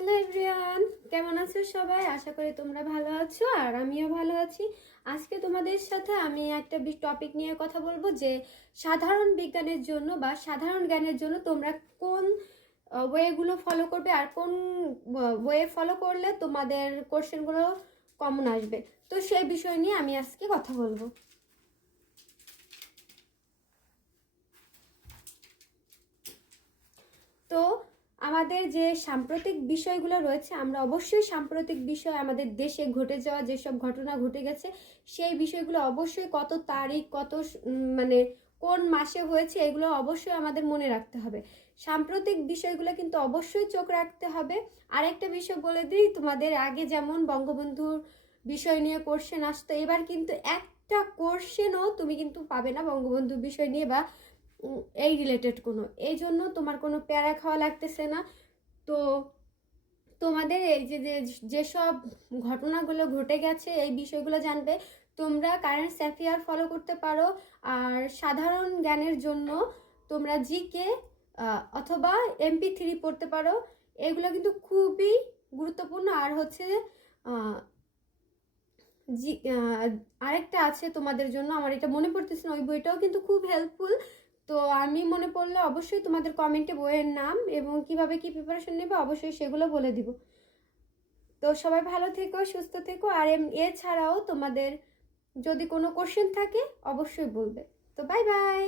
Hello everyone, কেমন আছো সবাই? আশা করি তোমরা ভালো আছো আর আমিও ভালো আছি। আজকে তোমাদের সাথে আমি একটা টপিক নিয়ে কথা বলবো যে সাধারণ বিজ্ঞানের জন্য বা সাধারণ জ্ঞানের জন্য তোমরা কোন ওয়েগুলো ফলো করবে আর কোন ওয়ে ফলো করলে তোমাদের কোশ্চেনগুলো কমন আসবে। তো সেই বিষয় নিয়ে আমি আজকে কথা বলবো। তো আমাদের যে সাম্প্রতিক বিষয়গুলো রয়েছে, আমরা অবশ্যই সাম্প্রতিক বিষয় আমাদের দেশে ঘটে যাওয়া যেসব ঘটনা ঘটে গেছে সেই বিষয়গুলো অবশ্যই কত তারিখ কত মানে কোন মাসে হয়েছে এগুলো অবশ্যই আমাদের মনে রাখতে হবে। সাম্প্রতিক বিষয়গুলো কিন্তু অবশ্যই চোখ রাখতে হবে। আরেকটা বিষয় বলে দিই তোমাদের, আগে যেমন বঙ্গবন্ধুর বিষয় নিয়ে কোশ্চেন আসতো, এবার কিন্তু একটা কোশ্চেনও তুমি কিন্তু পাবে না বঙ্গবন্ধুর বিষয় নিয়ে বা এই রিলেটেড কোনো, এই জন্য তোমার কোনো প্যারা খাওয়া লাগতেছে না। তো তোমাদের এই যে যেসব ঘটনাগুলো ঘটে গেছে এই বিষয়গুলো জানবে তোমরা কারেন্ট অ্যাফেয়ার ফলো করতে পারো। আর সাধারণ জ্ঞানের জন্য তোমরা জিকে অথবা MP3 পড়তে পারো। এগুলো কিন্তু খুবই গুরুত্বপূর্ণ। আর হচ্ছে জি আরেকটা আছে তোমাদের জন্য, আমার এটা মনে পড়তেছে না, ওই বইটাও কিন্তু খুব হেল্পফুল। তো আমি মনে পড়লে অবশ্যই তোমাদের কমেন্টে বইয়ের নাম এবং কিভাবে কি প্রিপারেশন নেবে অবশ্যই সেগুলো বলে দিব। তো সবাই ভালো থেকো, সুস্থ থেকো। আর এছাড়াও তোমাদের যদি কোনো কোশ্চেন থাকে অবশ্যই বলবে। তো বাই বাই।